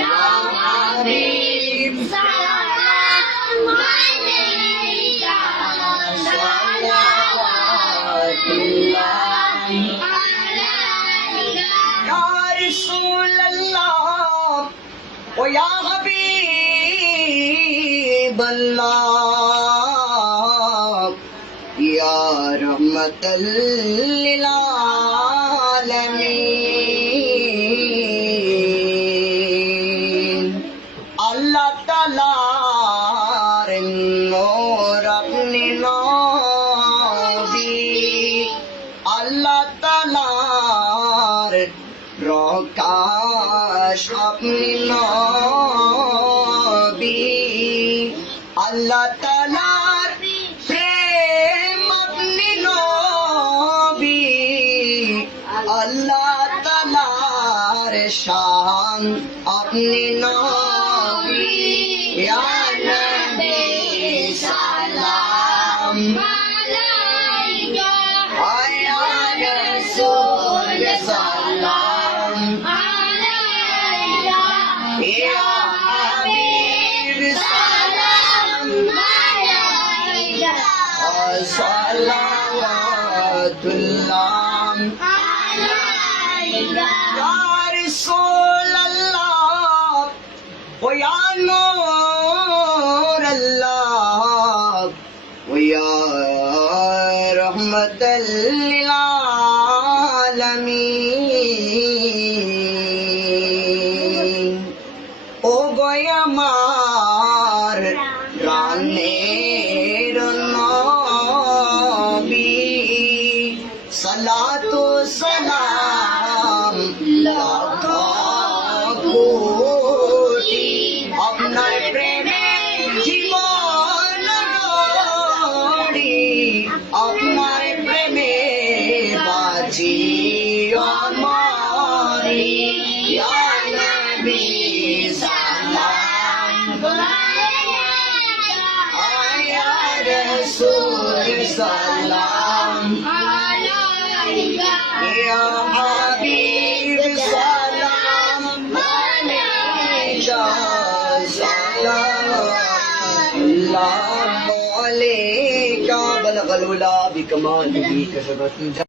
Ya Habib, salam alayka, salawatullah alayka. Ya Rasulallah, O Ya Habib Allah, Ya Rahmatal lil alamin. Allah Ta'alar noor apne nabi, Allah Ta'alar rokash apne nabi, Allah Ta'alar prem apne nabi, Allah Ta'alar shan apne nabi. Ya Nabi salam alayka, Ya Rasul salam alayka, Ya Habib salam alayka, salawatullah alayka. Ya Rasulallah, O Ya Noor Allah, O Ya Rahmatal lil alamin. O goy amar raner nabi, salatu salam lakho koti, apnar preme জীবন গড়ি, আপনার প্রেমে বাজি আমারি। ইয়া নবী সালাম আলাইকা, ইয়া রাসূল সালাম আলাইকা, ইয়া হাবিব সালাম আলাইকা, sallallahu alayka. Balagal ula bikamaalihi kasabatu